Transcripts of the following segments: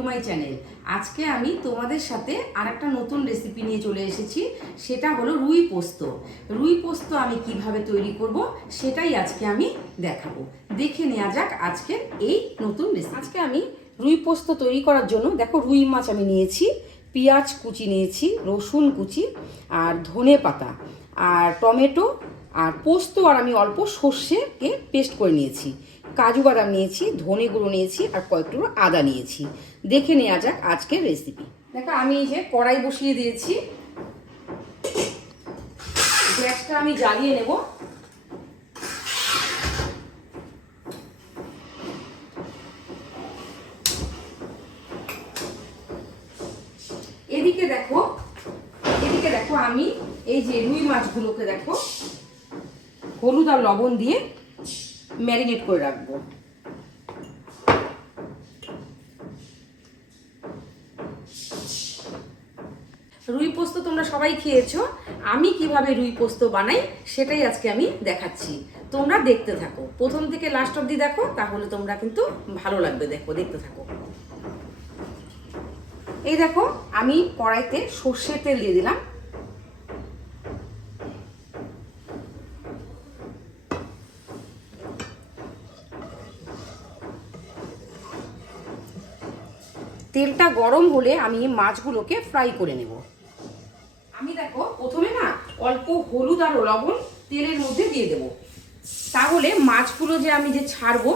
To my channel. আজকে আমি তোমাদের সাথে আরেকটা নতুন রেসিপি নিয়ে চলে এসেছি। সেটা হলো রুই পোস্ত। রুই পোস্ত আমি কিভাবে তৈরি করব সেটাই আজকে আমি দেখাবো। দেখে নেওয়া যাক আজকের এই নতুন রেসিপি। আজকে আমি রুই পোস্ত তৈরি করার জন্য দেখো রুই মাছ আমি নিয়েছি, পেঁয়াজ কুচি নিয়েছি, রসুন কুচি আর ধনে পাতা আর টমেটো আর পোস্ত আর আমি অল্প সর্ষেকে পেস্ট করে নিয়েছি, কাজু বাদাম নিয়েছি, ধনে গুঁড়ো নিয়েছি আর কয়েকটু আদা নিয়েছি। দেখে নেওয়া যাক আজকের রেসিপি। দেখো আমি এই যে কড়াই বসিয়ে দিয়েছি, গ্যাসটা আমি জ্বালিয়ে নেব। এদিকে দেখো আমি এই যে রুই মাছগুলোকে দেখো হলুদ আর লবণ দিয়ে ম্যারিনেট করে রাখবো। রুই পোস্ত তোমরা সবাই খেয়েছো, আমি কিভাবে রুই পোস্ত বানাই সেটাই আজকে আমি দেখাচ্ছি। তোমরা দেখতে থাকো, প্রথম থেকে লাস্ট অবধি দেখো, তাহলে তোমরা কিন্তু ভালো লাগবে। দেখতে থাকো। এই দেখো আমি কড়াইতে সর্ষের তেল দিয়ে দিলাম। তেলটা গরম হলে আমি মাছগুলোকে ফ্রাই করে নেব। আমি দেখো প্রথমে না অল্প হলুদ আর লবণ তেলের মধ্যে দিয়ে দেব, তাহলে মাছগুলো যে আমি যে ছাড়বো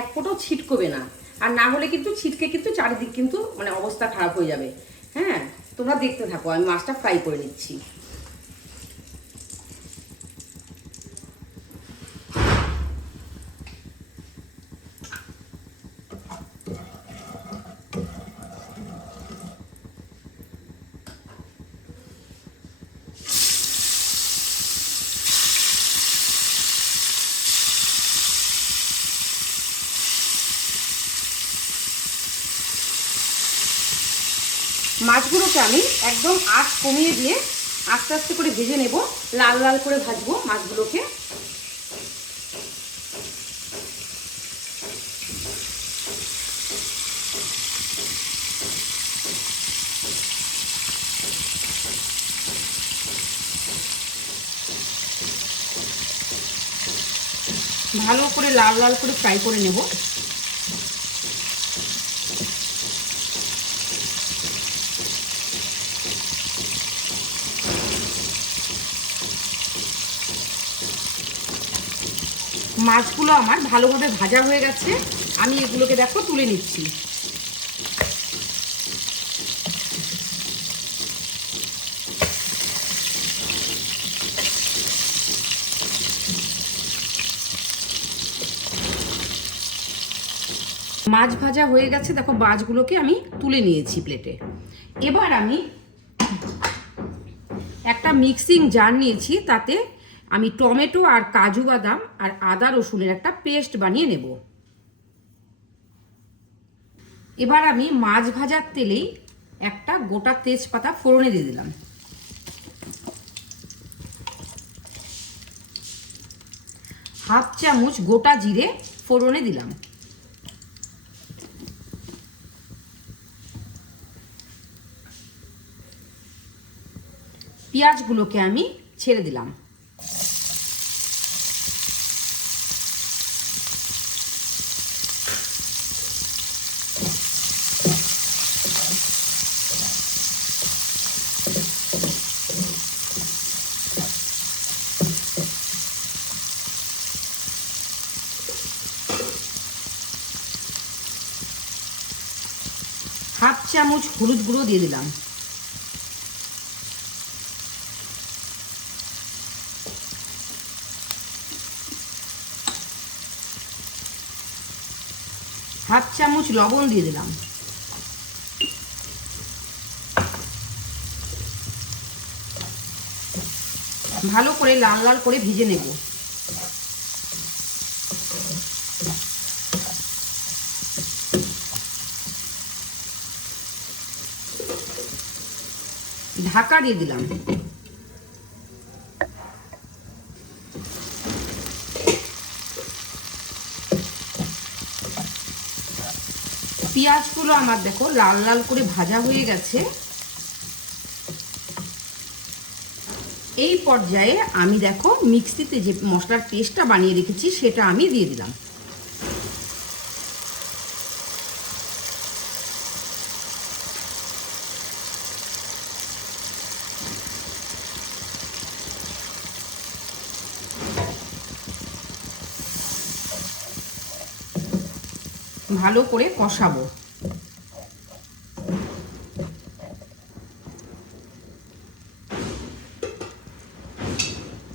এক ফোঁটাও ছিটকবে না। আর না হলে কিন্তু ছিটকে কিন্তু চারিদিক কিন্তু মানে অবস্থা খারাপ হয়ে যাবে। হ্যাঁ, তোমরা দেখতে থাকো, আমি মাছটা ফ্রাই করে নিচ্ছি। মাছগুলোকে আমি একদম আঁচ কমিয়ে দিয়ে আস্তে আস্তে করে ভেজে নেব, লাল লাল করে ভাজবো মাছগুলোকে। ভালো করে লাল লাল করে ফ্রাই করে নেব। মাছগুলো আমার ভালোভাবে ভাজা হয়ে গেছে, আমি এগুলোকে দেখো তুলে নিচ্ছি। মাছ ভাজা হয়ে গেছে, দেখো মাছগুলোকে আমি তুলে নিয়েছি প্লেটে। এবার আমি একটা মিক্সিং জার নিয়েছি, তাতে আমি টমেটো আর কাজু বাদাম আর আদা রসুনের একটা পেস্ট বানিয়ে নেব। এবার আমি মাছ ভাজার তেলেই একটা গোটা তেজপাতা ফোড়নে দিয়ে দিলাম। হাফ চামচ গোটা জিরে ফোড়নে দিলাম। পেঁয়াজগুলোকে আমি ছেড়ে দিলাম। হাফ চামচ হলুদ গুঁড়ো দিয়ে দিলাম। হাফ চামচ লবণ দিয়ে দিলাম। ভালো করে লাল লাল করে ভেজে নেব। ঢাকা দিয়ে দিলাম। পেঁয়াজগুলো আমার দেখো লাল লাল করে ভাজা হয়ে গেছে। এই পর্যায়ে আমি দেখো মিক্সিতে যে মশলার পেস্টটা বানিয়ে রেখেছি সেটা আমি দিয়ে দিলাম। ভালো করে কষাবো।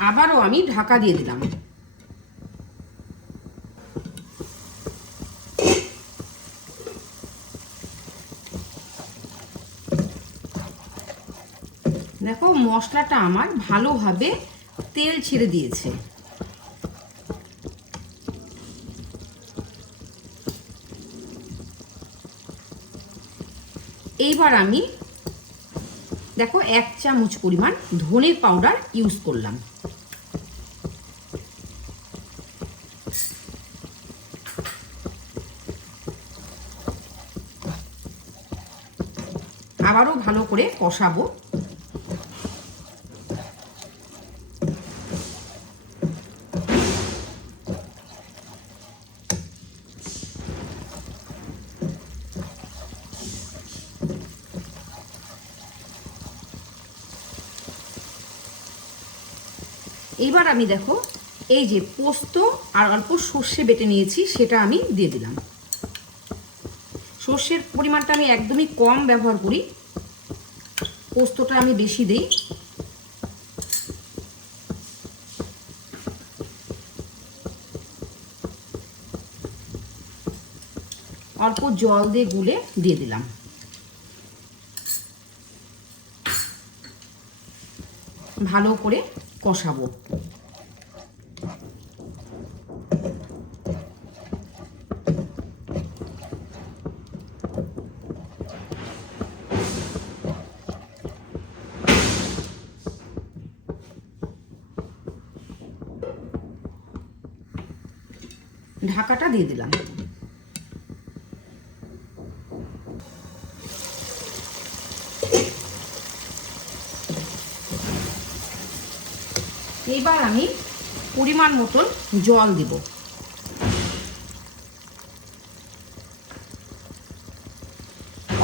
আবারও আমি ঢাকা দিয়ে দিলাম। দেখো মশলাটা আমার ভালোভাবে তেল ছেড়ে দিয়েছে। এইবার আমি দেখো 1 চামচ পরিমাণ ধনে পাউডার ইউজ করলাম। আবারও ভালো করে কষাবো। এবার আমি দেখো এই যে পোস্ত আর অল্প সর্ষে বেটে নিয়েছি সেটা আমি দিয়ে দিলাম। সর্ষের পরিমাণটা আমি একদমই কম ব্যবহার করি, পোস্তটা আমি বেশি দিই। অল্প জল দিয়ে গুলে দিয়ে দিলাম। ভালো করে কষাবো। ঢাকাটা দিয়ে দিলাম। এবার আমি পরিমাণ মতন জল দিব।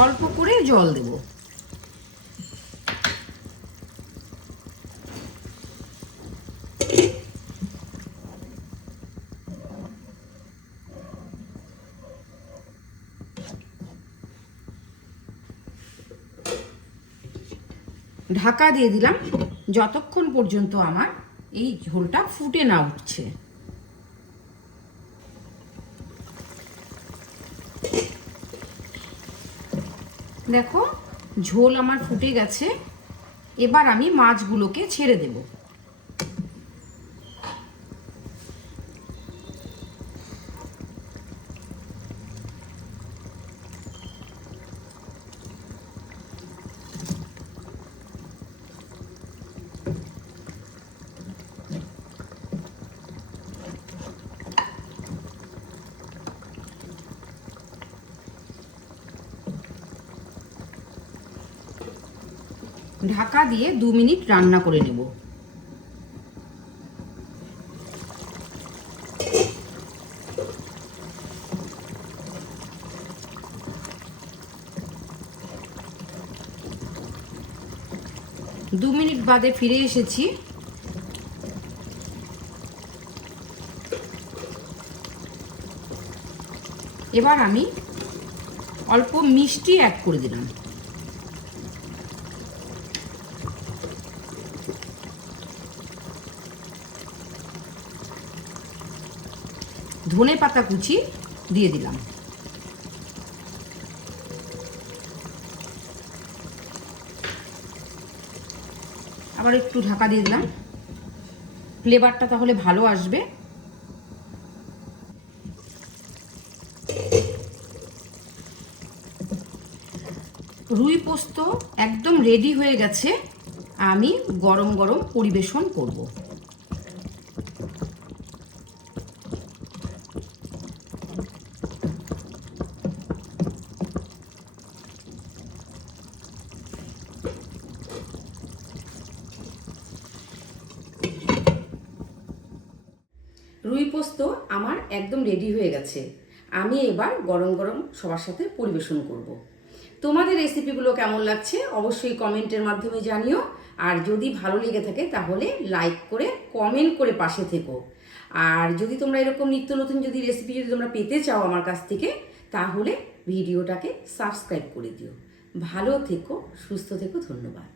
অল্প করে জল দেব। ঢাকা দিয়ে দিলাম যতক্ষণ পর্যন্ত আমার এই ঝোলটা ফুটে না উঠছে। দেখো ঝোল আমার ফুটে গেছে। এবার আমি মাছগুলোকে ছেড়ে দেব। ঢাকা দিয়ে 2 মিনিট রান্না করে নেব। দু মিনিট বাদে ফিরে এসেছি। এবার আমি অল্প মিষ্টি অ্যাড করে দিলাম। ধনে পাতা কুচি দিয়ে দিলাম। আবার একটু ঢাকা দিয়ে দিলাম, ফ্লেভারটা তাহলে ভালো আসবে। রুই পোস্ত একদম রেডি হয়ে গেছে। আমি গরম গরম পরিবেশন করব। পোস্ত আমার একদম রেডি হয়ে গেছে। আমি এবার গরম গরম সবার সাথে পরিবেশন করব। তোমাদের রেসিপিগুলো কেমন লাগছে অবশ্যই কমেন্টের মাধ্যমে জানিও। আর যদি ভালো লেগে থাকে তাহলে লাইক করে কমেন্ট করে পাশে থেকো। আর যদি তোমরা এরকম নিত্য নতুন রেসিপি তোমরা পেতে চাও আমার কাছ থেকে, তাহলে ভিডিওটাকে সাবস্ক্রাইব করে দিও। ভালো থেকো, সুস্থ থেকো, ধন্যবাদ।